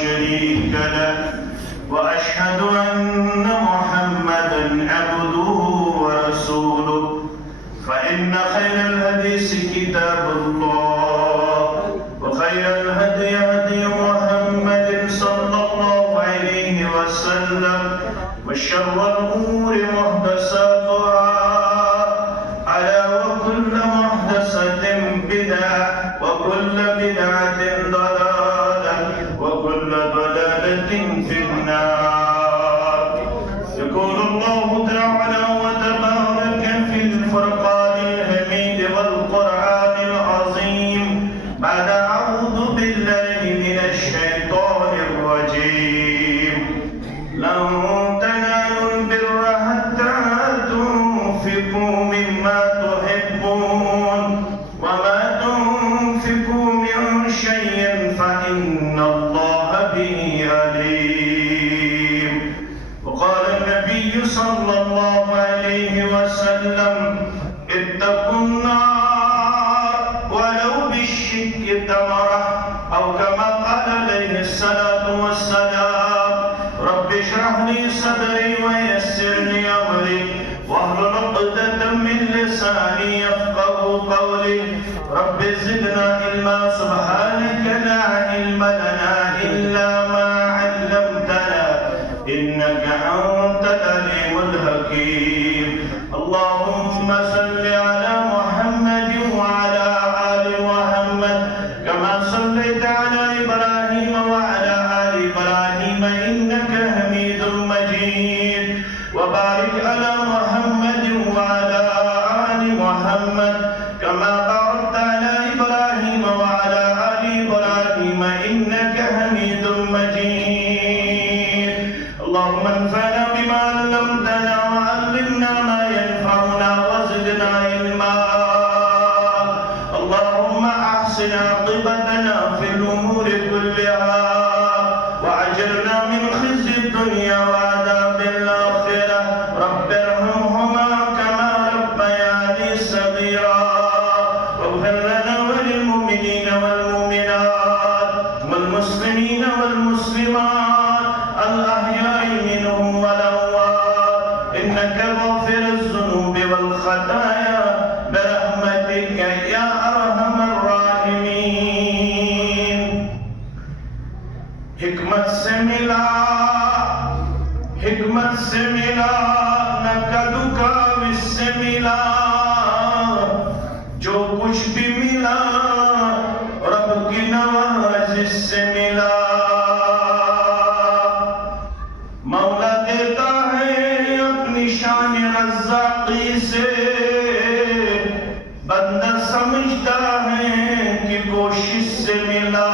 شريك له وأشهد أن محمدا عبده ورسوله فإن خير الحديث كتاب الله وخير الهدي هدي محمد صلى الله عليه وسلم وشر الأمور محدثاتها ألا وكل محدثة بدعة وكل بدعة ضلالة وكل ضلالة في النار. يقول الله تعالى وتبارك في الفرقان الحميد والقرآن العظيم بعد أعوذ بالله من الشيطان الرجيم. لن تنالوا البر حتى تنفقوا مما تحبون وما تنفقوا من شيء فإن الله به عليم. وقال النبي صلى الله عليه وسلم اتقوا النار ولو بالشق تمرة أو كما قال عليه الصلاة والسلام. رب اشرح لي صدري ويسر لي أمري واحلل عقدة من لساني يفقهوا قولي. رب زدنا علما سبحانك لا علم لنا إلا ما علمتنا إنك أنت العليم الحكيم. اللهم صل على محمد وعلى آل محمد كما صليت على إبراهيم وعلى آل إبراهيم إنك حميد مجيد. وبارك على محمد وعلى آل محمد كما باركت على إبراهيم وعلى آل إبراهيم إنك حميد مجيد. اللهم انفعنا بما علمتنا وعلمنا ما ينفعنا وزدنا علما. اللهم أحسن عاقبتنا في الأمور كلها وأجرنا من خزي الدنيا وعذاب الآخرة. رب ارحمهما كما ربياني صغيرا. واغفر لنا وللمؤمنين والمؤمنات والمسلمين والمسلمات الأحياء منهم والأموات إنك غافر الذنوب والخطايا برحمتك يا أرحم الراحمين. حکمت سے ملا نہ کدوکاو سے ملا. جو کچھ بھی ملا رب کی نوازش سے ملا. مولا دیتا ہے اپنی شان رزاقی سے. بندہ سمجھتا ہے کہ کوشش سے ملا.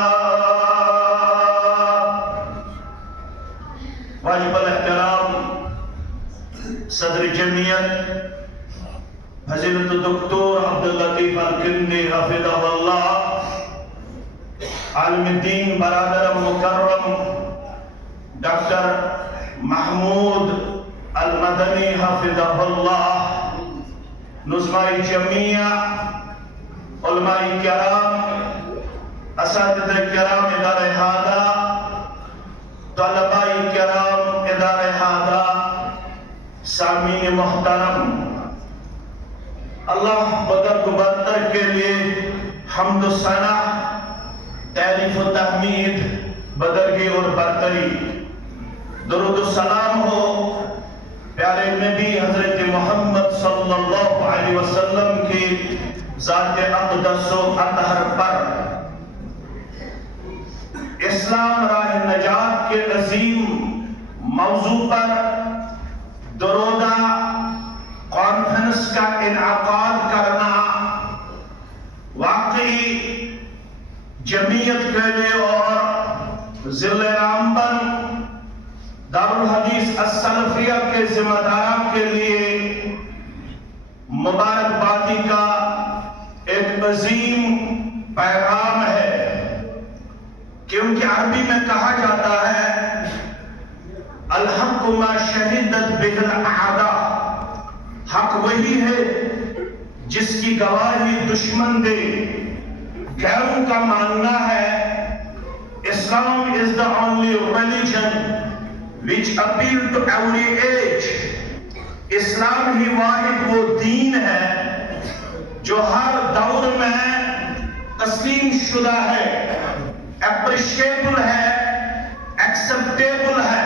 واجب الاحترام صدر جمعیت حضرت دکتور عبداللطیف الکندی حفظہ اللہ، عالم الدین برادر مکرم ڈاکٹر محمود المدنی حفظہ اللہ، نظماء جمعیہ، علماء کرام، اساتذہ کرام ادارہ ہادہ، طلباء کرام ادارہ ہادہ، سامعین محترم، اللہ بدر برتر کے لیے حمد و ثنا، تعریف و تحمید بدرگی اور برتری. درود و سلام ہو پیارے نبی حضرت محمد صلی اللہ علیہ وسلم کی ذات اقدس و اطہر پر. اسلام راہ نجات کے عظیم موضوع پر درودہ کانفرنس کا انعقاد کرنا واقعی جمعیت کے لیے اور ضلع رامبن دارالحدیث السلفیہ کے ذمہ داران کے لیے مبارکبادی کا ایک عظیم پیغام ہے. کیونکہ عربی میں کہا جاتا ہے الحق ما شہدت بہ الاعداء، حق وہی ہے جس کی گواہی دشمن دے. غیروں کا ماننا ہے Islam is the only religion which appeal to every age. اسلام ہی واحد وہ دین ہے جو ہر دور میں تسلیم شدہ ہے، اپریشیبل ہے، ایکسپٹیبل ہے۔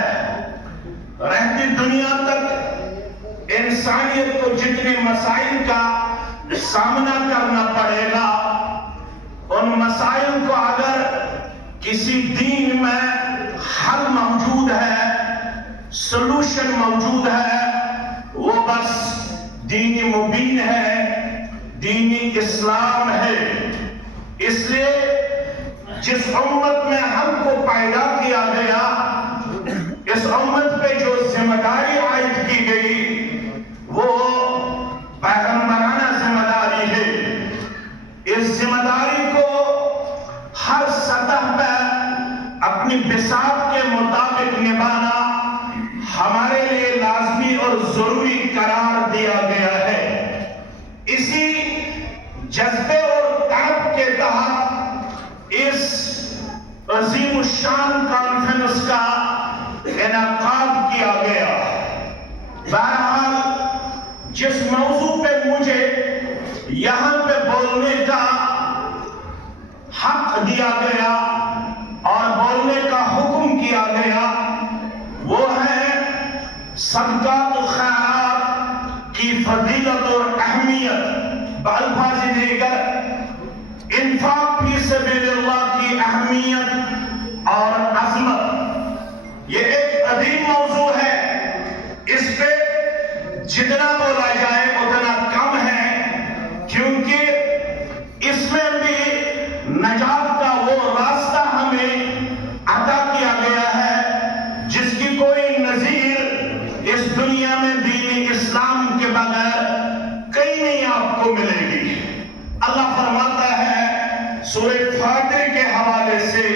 رہتی دنیا تک انسانیت کو جتنے مسائل کا سامنا کرنا پڑے گا، ان مسائل کو اگر کسی دین میں حل موجود ہے، سلوشن موجود ہے، وہ بس دین مبین ہے، دین اسلام ہے۔ اس لیے جس امت میں ہم کو پیدا کیا گیا، اس امت پہ جو ذمہ داری عائد کی گئی وہ پیغمبرانہ ذمہ داری ہے۔ اس ذمہ داری کو ہر سطح پہ اپنی بساط کے مطابق نبھانا ہمارے لیے لازمی اور ضروری قرار دیا گیا ہے۔ اسی جذبے اور طلب کے تحت اس عظیم الشان کانفرنس کا انعقاد کیا گیا۔ بہرحال جس موضوع پہ مجھے یہاں پہ بولنے کا حق دیا گیا اور بولنے کا حکم کیا گیا، وہ ہے صدقات و خیرات کی فضیلت اور اہمیت، بالفاظ دیگر انفاق فی سبیل اللہ کی اہمیت اور عظمت۔ یہ ایک عظیم موضوع ہے، اس پہ جتنا بولا جائے اتنا کم ہے، کیونکہ اس میں بھی نجات کا وہ راستہ ہمیں عطا کیا گیا ہے جس کی کوئی نظیر اس دنیا میں دین اسلام کے بغیر کہیں نہیں آپ کو ملے گی۔ اللہ فرماتا ہے سورہ فاتر کے حوالے سے،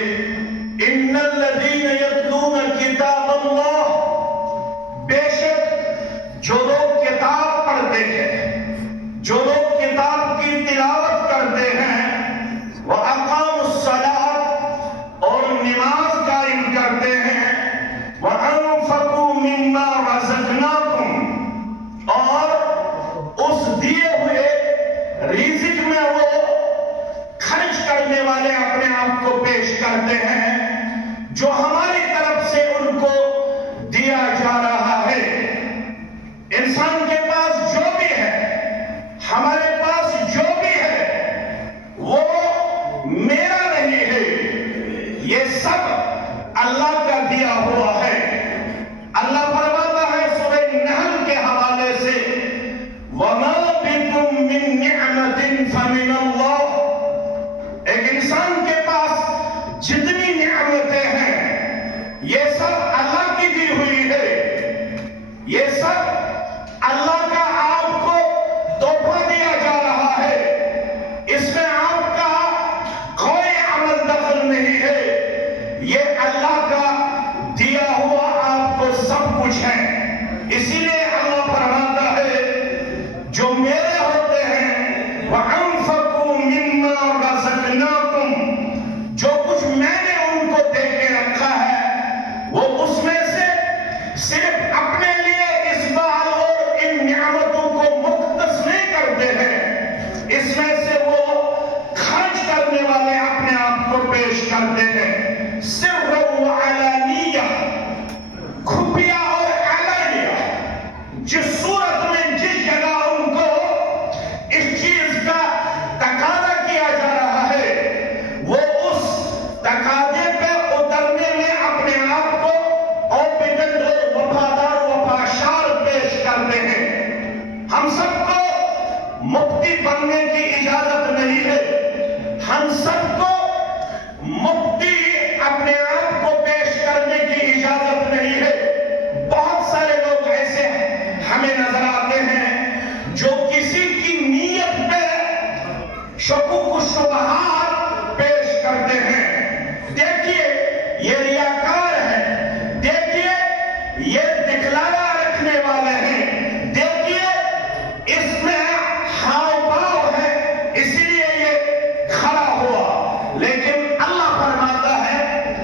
ان الذین یتلون کتاب اللہ، بے شک جو لوگ کتاب پڑھتے ہیں، جو لوگ کتاب کی تلاوت کرتے ہیں، وَأَقَامُوا الصَّلَاةَ اور نماز قائم کرتے ہیں، وَأَنفَقُوا مِمَّا رَزَقْنَاكُمْ اور اس دیے ہوئے رزق میں وہ خرچ کرنے والے اپنے آپ کو پیش کرتے ہیں جو ہماری طرف سے ان کو دیا جا رہا ہے۔ انسان کے پاس جو بھی ہے، ہمارے پاس جو بھی ہے، وہ میرا نہیں ہے، یہ سب اللہ کا دیا ہوا ہے۔ اللہ فرماتا ہے سورہ نحل کے حوالے سے، وَمَا بِكُم مِّن نِعْمَةٍ فَمِنَ اللَّهِ، ایک انسان کے پاس جتنی نعمتیں ہیں یہ سب اللہ کی دی ہوئی ہے، یہ سب اللہ کا آپ کو تحفہ دیا جا رہا ہے، اس میں آپ کا کوئی عمل دخل نہیں ہے، یہ اللہ کا دیا ہوا آپ کو سب کچھ ہے۔ اسی لیے اللہ فرماتا ہے جو میرے ہوتے ہیں، وَأَنفَقُوا مِمَّا رَزَقْنَاكُمْ، جو کچھ میں نے ان کو دے کے رکھا ہے وہ اس میں سے صرف اپنے لیے اس بال اور ان نعمتوں کو مختص نہیں کرتے ہیں، اس میں سے وہ خرچ کرنے والے اپنے آپ کو پیش کرتے ہیں، سرًّا وعلانیہ، کھپیا اور علانیہ، جس صورت میں جس جگہ ان کو اس چیز کا تقاضا کیا جا رہا ہے وہ اس تقاضے پہ اترنے میں اپنے آپ کو اوبیڈنٹ اور وفادار وفاشار پیش کرتے ہیں۔ ہم سب کو مفتی بننے کی اجازت نہیں ہے، ہم سب کو مفتی اپنے آپ کو پیش کرنے کی اجازت نہیں ہے۔ بہت سارے لوگ ایسے ہمیں نظر آتے ہیں جو کسی کی نیت پہ شکوک و شبہات پیش کرتے ہیں، دیکھیے یہ ریاکار ہے، دیکھیے یہ دکھلاوا رکھنے والے ہیں، دیکھیے اس میں ہاؤ باؤ ہے، اس لیے یہ کھڑا ہوا۔ لیکن اللہ فرماتا ہے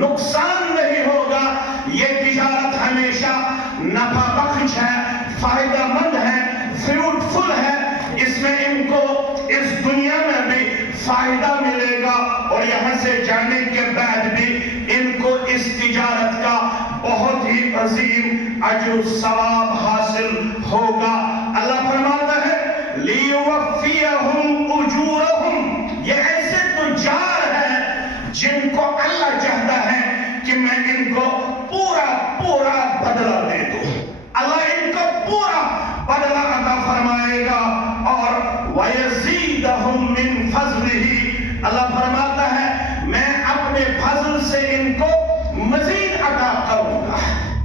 نقصان نہیں ہوگا. یہ تجارت ہمیشہ نفع بخش ہے, فائدہ مند ہے, فروٹفل ہے. اس میں ان کو اس دنیا میں بھی فائدہ ملے گا اور یہاں سے جانے کے بعد بھی ان کو اس تجارت کا بہت ہی عظیم اجر و ثواب حاصل ہوگا. اللہ فرماتا ہے لِيُوَفِّيَهُمْ أُجُورَهُمْ. یہ ایسے تجار ہیں جن کو اللہ چاہتا ہے کہ میں ان کو پورا بدلہ دے دوں. اللہ ان کو پورا بدلہ عطا فرمائے گا. اور وَيَزِيدَهُمْ مِنْ فَضْلِهِ. اللہ فرماتا ہے میں اپنے فضل سے ان کو مزید عطا کروں گا.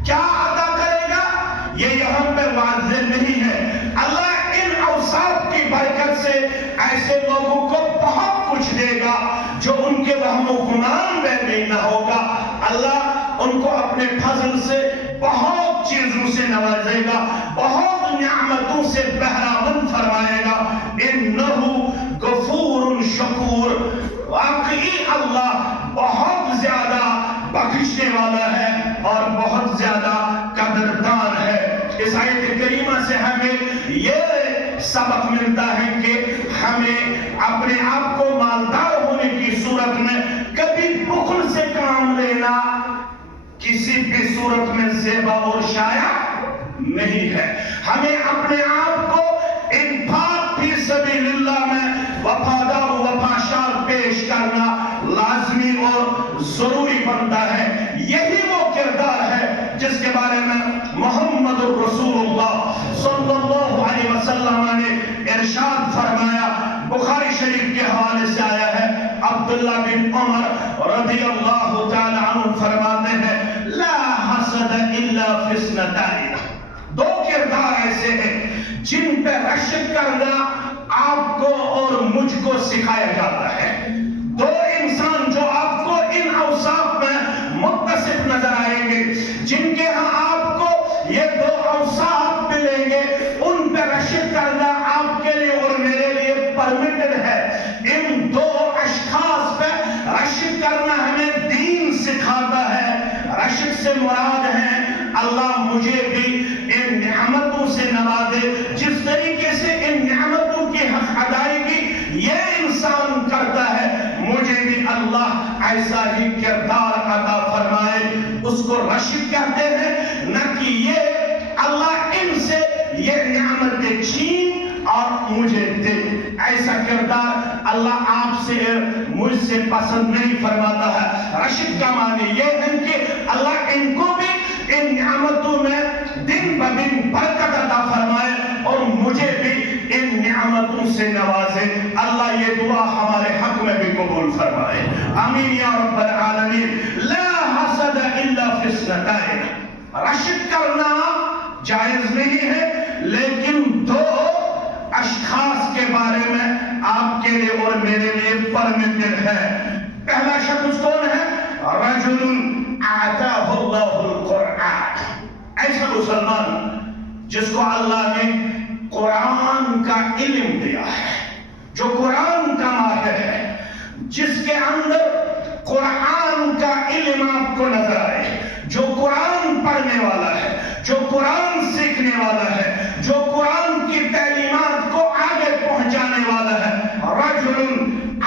کیا عطا کرے گا یہ یہاں پہ واضح نہیں ہے. اللہ ان اوصاف کی برکت سے ایسے لوگوں کو بہت کچھ دے گا جو ان کے وہم و گمان میں نہیں نہ ہوگا. اللہ ان کو اپنے فضل سے بہت چیزوں سے نوازے گا, بہت نعمتوں سے بہرامند فرمائے گا. انہو غفور شکور. واقعی اللہ بہت زیادہ بخشنے والا ہے اور بہت زیادہ قدردان ہے. اس آیت کریمہ سے ہمیں یہ سبق ملتا ہے کہ ہمیں اپنے آپ کو مالدار ہونے کی صورت میں کبھی بخل سے کام لینا کسی بھی صورت میں زیبا اور شائع نہیں ہے. ہمیں اپنے آپ کو انفاق فی سبیل اللہ میں وفادار و وفاشار پیش کرنا لازمی اور ضروری بنتا ہے. یہی وہ کردار ہے جس کے بارے میں محمد رسول اللہ صلی اللہ علیہ وسلم نے ارشاد فرمایا. بخاری شریف کے حوالے سے آیا ہے. عبداللہ بن عمر رضی اللہ تعالی عنہ فرماتے ہیں لا حسد الا فی اثنتین. دو کردار ایسے ہیں جن پہ رشک کرنا آپ کو اور مجھ کو سکھایا جاتا ہے. دو انسان جو آپ کو ان اوصاف میں متصف نظر آئیں گے, جن کے ہاں آپ کو یہ دو اوصاف ملیں گے, ان پہ رشک کرنا آپ کے لیے اور میرے لیے پرمیٹڈ ہے. ان دو اشخاص پہ رشک کرنا ہمیں دین سکھاتا ہے. رشک سے مراد ہے اللہ مجھے بھی ان نعمتوں سے نوازے. جس طریقے سے ان نعمتوں کی حق ادائیگی یہ انسان کرتا ہے, مجھے بھی اللہ ایسا ہی کردار عطا فرمائے. اس کو رشک کہتے ہیں, نہ کہ یہ اللہ ان سے یہ نعمتیں چھین اور مجھے دے. ایسا کردار اللہ آپ سے مجھ سے پسند نہیں فرماتا ہے. رشک کا معنی یہ ہے کہ اللہ ان کو بھی ان نعمتوں میں دن بدن برکت عطا فرمائے اور مجھے بھی ان نعمتوں سے نوازے. اللہ یہ دعا ہمارے حق میں بھی قبول فرمائے. آمین یا رب العالمین. لا حسد الا فی اثنتین. رشک کرنا جائز نہیں ہے, لیکن دو اشخاص کے بارے میں آپ کے لیے اور میرے لیے پرمیٹڈ ہے. پہلا شخص کون ہے؟ رجل آتاہ اللہ القرآن. ایسا مسلمان جس کو اللہ نے قرآن کا علم دیا ہے, جو قرآن کا ماہر ہے, جس کے اندر قرآن کا علم آپ کو نظر آئے, جو قرآن پڑھنے والا ہے, جو قرآن سیکھنے والا ہے, جو قرآن کی تعلیمات کو آگے پہنچانے والا ہے. رجل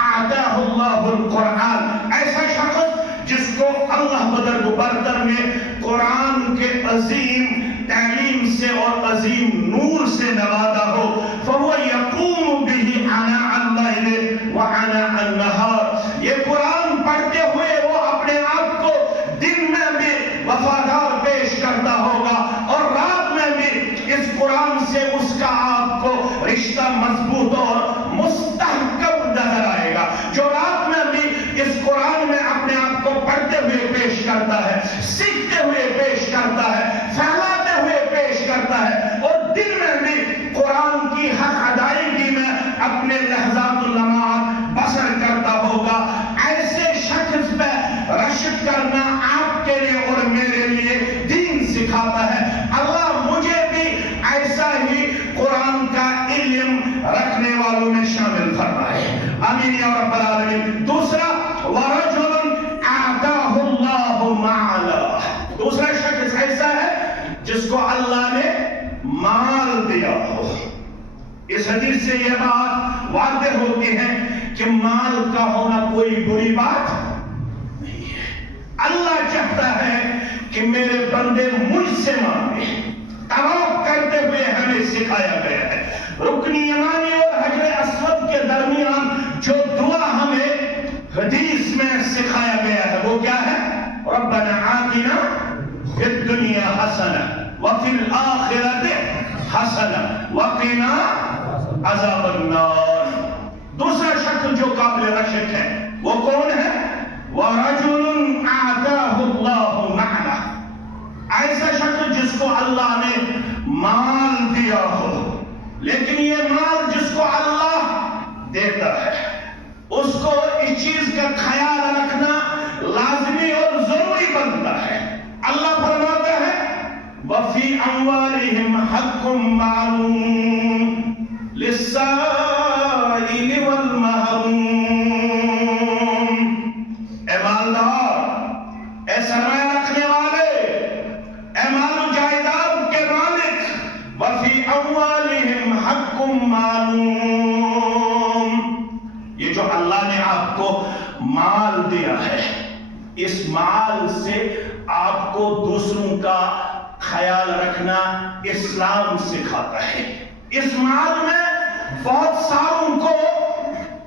آتاہ اللہ القرآن. ایسا شخص جس کو اللہ بدر و برتر میں قرآن کے عظیم تعلیم سے اور عظیم نور سے نوازا ہو. فَهُوَ يَقُومُ بِهِ عَنَاءَ اللَّيْلِ وَعَنَاءَ النَّهَارِ. یہ قرآن پڑھتے ہوئے وہ اپنے آپ کو دن میں بھی وفادار پیش کرتا ہوگا اور رات میں بھی اس قرآن سے اس کا آپ کو رشتہ مضبوط اور مستحکم نظر آئے گا. جو رات میں بھی اس قرآن میں اپنے آپ کو پڑھتے ہوئے پیش کرتا ہے, سیکھتے ہوئے پیش کرتا ہے, پھیلاتے ہوئے پیش کرتا ہے, اور دن میں بھی قرآن کی حق ادائیگی میں اپنے لحظات و لمحات بسر کرتا ہوگا. ایسے شخص پہ رشک کرنا آپ کے لیے اور میرے لیے دین سکھاتا ہے. اللہ مجھے بھی ایسا ہی قرآن کا علم رکھنے والوں میں شامل فرمائے. آمین یا رب العالمین. دوسرا وَرَجُلٌ آتَاهُ اللَّهُ اس حدیث سے یہ بات واضح ہوتی ہے کہ مال کا ہونا کوئی بری بات نہیں ہے۔ اللہ چاہتا ہے کہ میرے بندے مجھ سے مانگے۔ طواف کرتے ہوئے ہمیں سکھایا گیا ہے، رکن یمانی اور حجر اسود کے درمیان جو دعا ہمیں حدیث میں سکھایا گیا ہے وہ کیا ہے؟ ربنا آتنا فی الدنیا حسنہ وفی الآخرۃ حسنہ وقنا عذاب النار۔ دوسرا شخص جو قابل رشک ہے وہ کون ہے؟ وَرَجُلٌ آتَاهُ اللَّهُ مَعْنَةً، ایسا شخص جس کو اللہ نے مال دیا ہو، لیکن یہ مال جس کو اللہ دیتا ہے اس کو اس چیز کا خیال رکھنا لازمی اور ضروری بنتا ہے۔ اللہ فرماتا ہے وَفِي أَمْوَالِهِمْ حَقٌّ مَّعْلُومٌ لِلسَّائِلِ وَالْمَحْرُومِ۔ اے مالدار، اے سرمایہ رکھنے والے، اے مال و جائیداد کے مالک، وَفِي أَمْوَالِهِمْ حَقٌّ مَّعْلُومٌ، یہ جو اللہ نے آپ کو مال دیا ہے، اس مال سے آپ کو دوسروں کا خیال رکھنا اسلام سکھاتا ہے۔ اس مال میں بہت ساروں کو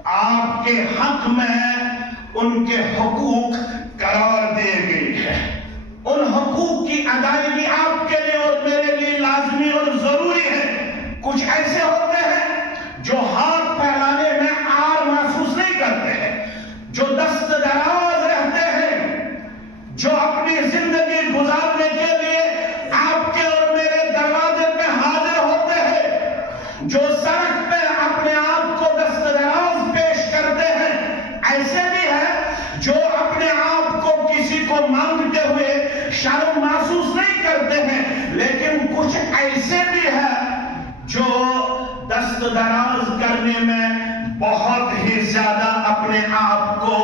آپ کے حق میں ان کے حقوق قرار دیے گئے ہیں۔ ان حقوق کی ادائیگی آپ کے لیے اور میرے لیے لازمی اور ضروری ہے۔ کچھ ایسے ہوتے ہیں جو ہاتھ پھیلانے میں عار محسوس نہیں کرتے ہیں، جو دست دراز رہتے ہیں، جو اپنی زندگی گزارنے کے لیے آپ کے اور میرے دروازے پہ حاضر ہوتے ہیں، جو سڑک پہ اپنے آپ کو دست دراز پیش کرتے ہیں۔ ایسے بھی ہیں جو اپنے آپ کو کسی کو مانگتے ہوئے شرم محسوس نہیں کرتے ہیں، لیکن کچھ ایسے بھی ہیں جو دست دراز کرنے میں بہت ہی زیادہ اپنے آپ کو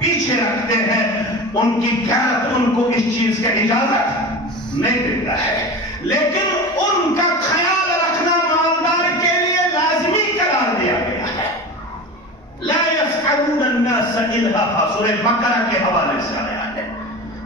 پیچھے رکھتے ہیں۔ ان کی غیرت ان کو اس چیز کا اجازت نہیں دیتا ہے، لیکن ان کا خیال رکھنا مالدار کے لیے لازمی قرار دیا گیا ہے۔ لا يسألون الناس إلحافا، سورہ بقرہ کے حوالے سے آیا ہے۔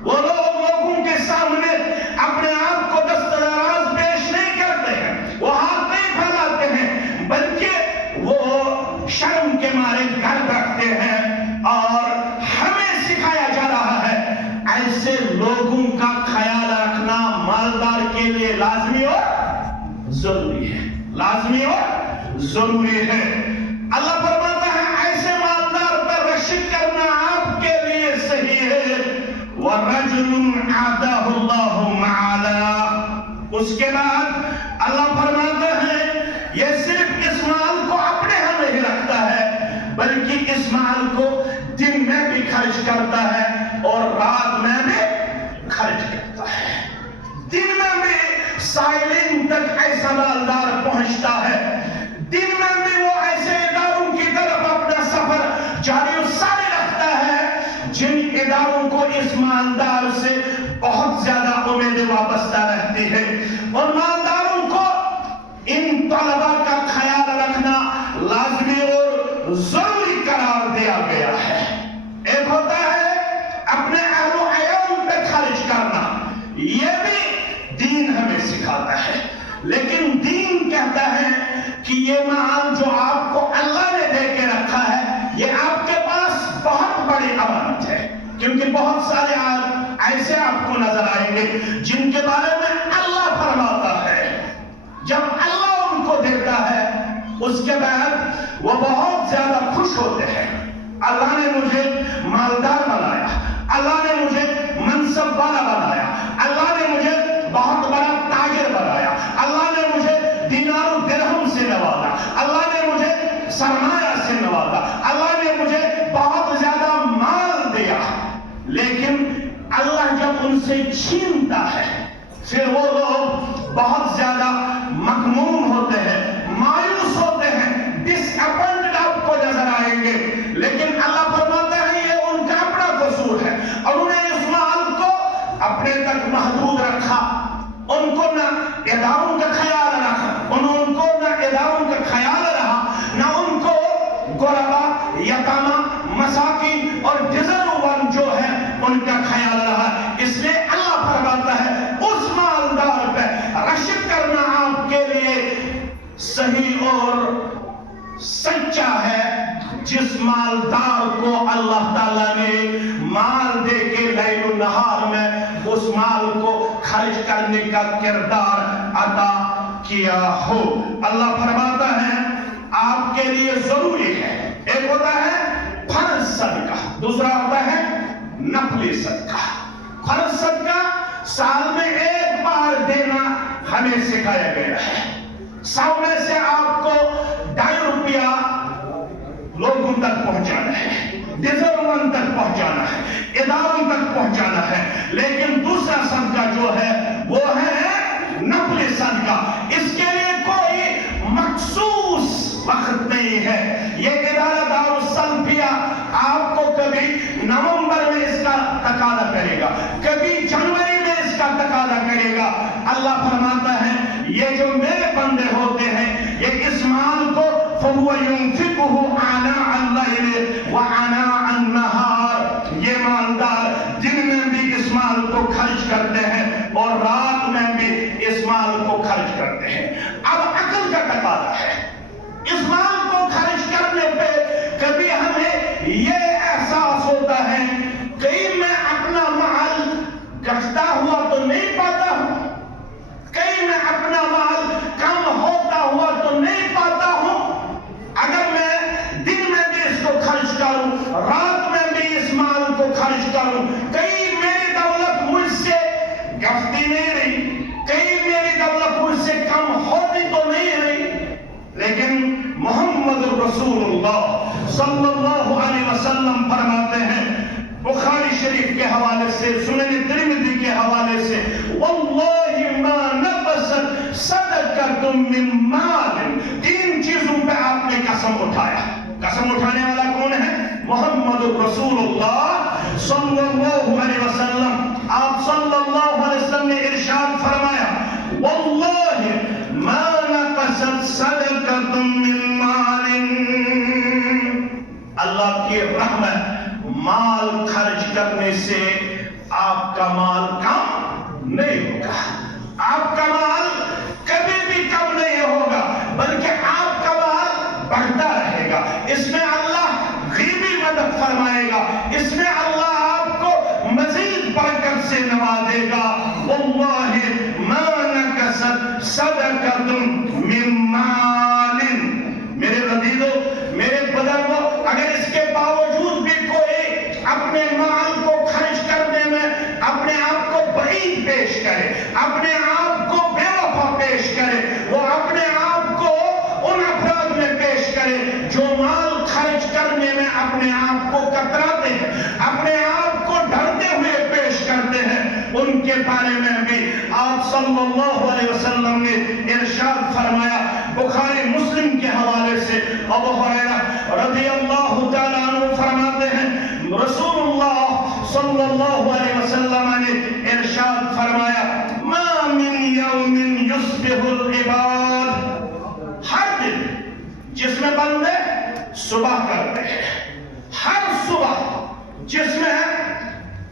وہ لوگ لوگوں کے سامنے اپنے آپ کو دست دراز پیش نہیں کرتے ہیں، وہ ہاتھ نہیں پھیلاتے ہیں، بلکہ وہ شرم کے مارے گھر رکھتے ہیں۔ اور ہمیں سکھایا جا رہا ہے ایسے لوگوں کا خیال رکھنا مالدار کے لیے لازمی اور ضروری ہے، لازمی اور ضروری ہے۔ اللہ فرماتا ہے ایسے مالدار پر رشک کرنا آپ کے لیے صحیح ہے۔ وَرَجُلٌ آتَاهُ اللَّهُ مَعْلًا، اس کے بعد اللہ فرماتا ہے یہ صرف اس مال کو اپنے ہاں نہیں رکھتا ہے، بلکہ اس مال کو دن میں بھی خرچ کرتا ہے اور رات میں بھی خرچ کرتا ہے۔ دن میں بھی سائلین تک ایسا مالدار پہنچتا ہے، دن میں بھی وہ ایسے اداروں کی طرف اپنا سفر جاری و ساری رکھتا ہے جن اداروں کو اس مالدار سے بہت زیادہ امید وابستہ رہتی ہے۔ اور مالداروں کو ان طلباء کا خیال رکھنا لازمی اور ضروری قرار دیا گیا ہے۔ ایک ہوتا ہے اپنے اہل و عیال پہ خرچ کرنا، یہ بھی دین ہمیں سکھاتا ہے، لیکن دین کہتا ہے کہ یہ مال جو آپ کو اللہ نے دے کے رکھا ہے یہ آپ کے پاس بہت بڑی امانت ہے، کیونکہ بہت سارے ایسے آپ کو نظر آئیں گے جن کے بارے میں اللہ فرماتا ہے جب اللہ ان کو دیتا ہے اس کے بعد وہ بہت زیادہ خوش ہوتے ہیں۔ اللہ نے مجھے مالدار بنایا، اللہ نے مجھے منصب والا بنایا، اللہ نے مجھے بہت بڑا تاجر بنایا، اللہ نے مجھے دینار و درہم سے نوازا، اللہ نے مجھے سرمایہ سے نوازا، اللہ نے مجھے بہت زیادہ مال دیا، لیکن اللہ جب ان سے چھینتا ہے پھر وہ لوگ بہت زیادہ مغموم ہوتے ہیں، مایوس ہوتے ہیں، ڈس اپوائنٹڈ آپ کو نظر آئیں گے، لیکن اللہ فرماتا ہے یہ ان کا اپنا قصور ہے۔ اور انہوں نے اس مال کو اپنے تک محدود رکھا، ان کو نہ اداروں کا خیال رکھا، ان کو نہ اداروں کا خیال اور ڈیزل ون جو ہے ان کا خیال رہا. اس لیے اللہ فرماتا ہے اس مالدار پہ رشک کرنا آپ کے لیے صحیح اور سچا ہے جس مالدار کو اللہ تعالیٰ نے مال دے کے لیل و نہار میں اس مال کو خرچ کرنے کا کردار عطا کیا ہو. اللہ فرماتا ہے آپ کے لیے ضروری ہے، ایک ہوتا ہے فرض صدقہ، دوسرا ہوتا ہے نفلی صدقہ. فرض صدقہ سال میں ایک بار دینا ہمیں سکھایا گیا ہے. 100 میں سے آپ کو 2.5 روپیہ لوگوں تک پہنچانا ہے، ڈیزرون تک پہنچانا ہے، اداروں تک پہنچانا ہے. لیکن دوسرا صدقہ جو ہے وہ ہے نفلی صدقہ. اس کے لیے کوئی مخصوص وقت نہیں ہے. یہ ادارہ دارالسلفیہ آپ کو کبھی نومبر میں اس کا تقاضا کرے گا، کبھی جنوری میں اس کا تقاضا کرے گا. اللہ فرماتا ہے یہ جو میرے بندے ہوتے ہیں یہ اس مال کو فَهُوَ يُنْفِقُهُ آنَاءَ اللَّيْلِ وَآنَاءَ النَّهَارِ، یہ مالدار دن میں بھی اس مال کو خرچ کرتے ہیں اور رات میں بھی اس مال کو خرچ کرتے ہیں. اب عقل کا تقاضا ہے اس مال کو خرچ کرنے پہ کبھی ہمیں یہ احساس ہوتا ہے کہیں میں اپنا مال گھٹتا ہوا تو نہیں پاتا ہوں، کہیں میں اپنا مال کم ہوتا ہوا تو نہیں پاتا ہوں. اگر میں دن میں بھی اس کو خرچ کروں، رات میں بھی اس مال کو خرچ کروں، کہیں میری دولت مجھ سے گھٹتی نہیں رہی، کہیں میری دولت مجھ سے کم ہوتی تو نہیں رہی. لیکن محمد رسول اللہ صلی اللہ علیہ وسلم فرماتے ہیں بخاری شریف کے حوالے سے، سنن ترمذی کے حوالے سے، واللہ ما نقصت صدقۃ من مال. 3 چیزوں پہ آپ نے قسم اٹھایا. قسم اٹھانے والا کون ہے؟ محمد رسول اللہ صلی اللہ علیہ وسلم. آپ صلی اللہ علیہ وسلم نے ارشاد فرمایا واللہ ما نقصت صدقۃ من مال. اللہ کی رحمت مال خرچ کرنے سے آپ کا مال کم نہیں ہوگا، آپ کا مال کبھی بھی کم نہیں ہوگا، بلکہ آپ کا مال بڑھتا رہے گا. اس میں اللہ غیبی مدد فرمائے گا، اس میں اللہ آپ کو مزید برکت سے نوازے گا. واللہ ما نقصت صدقۃ من مال. میرے عزیزو، میرے بزرگوں، اگر اس کے باوجود بھی کوئی اپنے مال کو خرچ کرنے میں اپنے آپ کو بعید پیش کرے، اپنے آپ کو بے وفا پیش کرے، وہ اپنے آپ کو ان افراد میں پیش کرے جو مال خرچ کرنے میں اپنے آپ کو کتراتے ہیں، اپنے آپ کو ڈرتے ہوئے پیش کرتے ہیں، ان کے بارے میں بھی آپ صلی اللہ علیہ وسلم نے ارشاد فرمایا. بخاری مسلم کے حوالے سے ابو ہریرہ رضی اللہ تعالیٰ عنہ فرماتے ہیں رسول اللہ صلی اللہ علیہ وسلم نے ارشاد فرمایا ما من یوم یصبح العباد. ہر دن جس میں بندے صبح کرتے ہیں، ہر صبح جس میں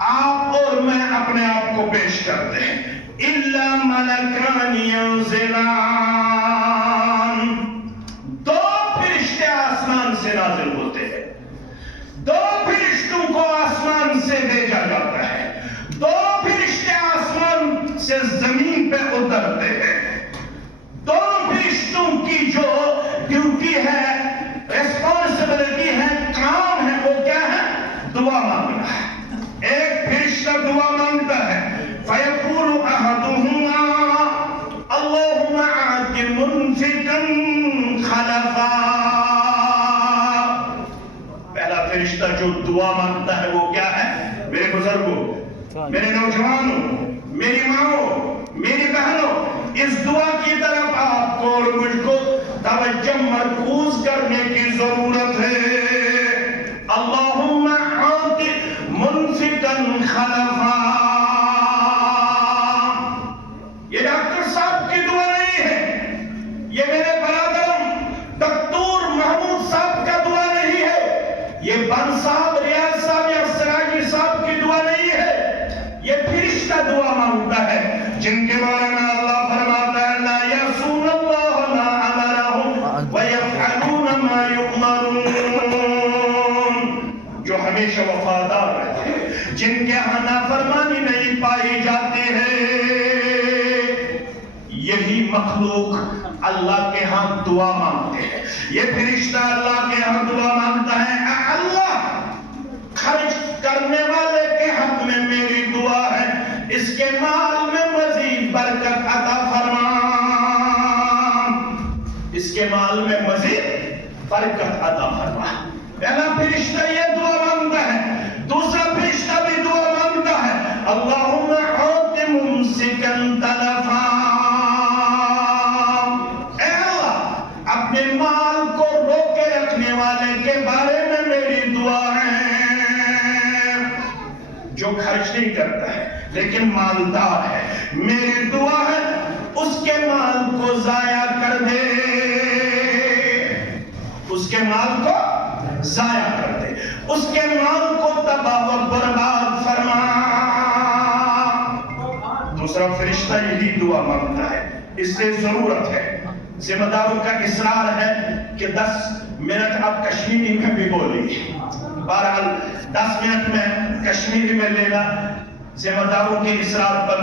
آپ اور میں اپنے آپ کو پیش کرتے ہیں، الا ملکان ینزلان، 2 فرشتے آسمان سے نازل ہوتے ہیں. 2 فرشتوں کو آسمان سے بھیجا جاتا ہے، 2 فرشتے آسمان سے زمین پہ اترتے ہیں. دونوں فرشتوں کی جو ڈیوٹی ہے، ریسپانسبلٹی ہے، کام ہے، وہ کیا ہے؟ دعا مانگنا ہے. ایک فرشتہ دعا مانگتا ہے فَيَقُولُ أَحَدُهُمَا اللَّهُمَّ أَعْطِ مُنْفِقًا خَلَفًا. پہلا فرشتہ جو دعا مانگتا ہے وہ کیا ہے؟ میرے بزرگوں، میرے نوجوانوں، میری ماں، میری بہنوں، اس دعا کی طرف آپ کو اور مجھ کو توجہ مرکوز کرنے کی ضرورت ہے. اللہم اعط منفقا خلفا. یہ ڈاکٹر صاحب کی دعا نہیں ہے، یہ میرے برادرم دکتور محمود صاحب کا دعا نہیں ہے، یہ بن صاحب، ریاض صاحب دعا مانگتا ہے جن کے بارے میں اللہ فرماتا ہے لا یعصون اللہ ما امرهم ویفعلون ما یؤمرون، جو ہمیشہ وفادار رہتے ہیں، جن کے ہاں نافرمانی نہیں پائی جاتی ہے، یہی مخلوق اللہ کے ہاں دعا مانگتے ہیں۔ یہ فرشتہ اللہ کے ہاں دعا مانگتا ہے اے اللہ خرچ کرنے والے کے حق میں میری دعا ہے اس کے مال میں مزید برکت عطا فرما، اس کے مال میں مزید برکت عطا فرما۔ پہلا فرشتہ یہ دعا مانگتا ہے، دوسرا فرشتہ بھی دعا مانگتا ہے اللہم اعط ممسکا تلفا، اے اللہ اپنے مال کو روکے رکھنے والے کے بارے میں میری دعا ہے، جو خرچ نہیں کرتا ہے لیکن مالدار ہے، میری دعا ہے اس کے مال کو ضائع کر دے، اس کے مال کو ضائع کر دے، اس کے مال کو تباہ و برباد فرما۔ دوسرا فرشتہ یہی دعا مانگتا ہے، اس سے ضرورت ہے، ذمہ داروں کا اصرار ہے کہ 10 منٹ آپ کشمیری میں بھی بولیے، بہرحال 10 منٹ میں کشمیری میں لینا ذمہ داروں کے اصرار پر